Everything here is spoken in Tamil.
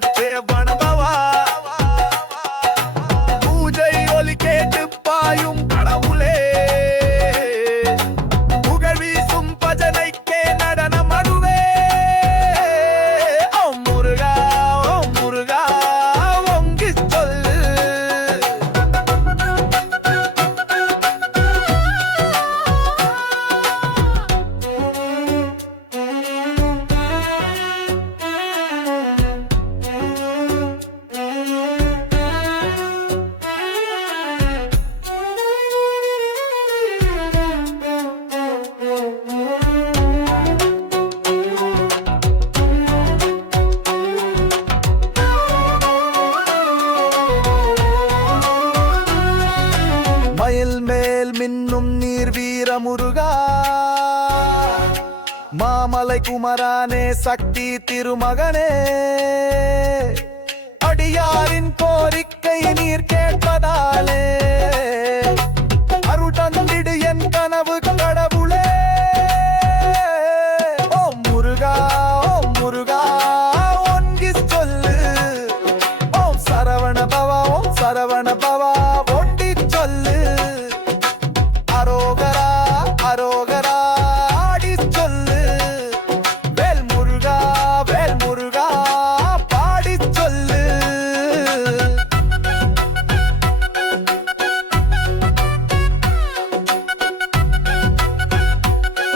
சற்றே வணங்கவா பூஜை ஒலி கேட்டு பாயும் கடவுளே புகழ் வீசும் பஜனைக்கே நடனம் அடுவே ஓம் முருகா ஒங்கி சொல்லு மயில் மேல் மின்னும் நீர் வீர முருகா மாமலை குமரானே சக்தி திருமகனே அடியாரின் கோரிக்கை நீர் கேட்பதாலே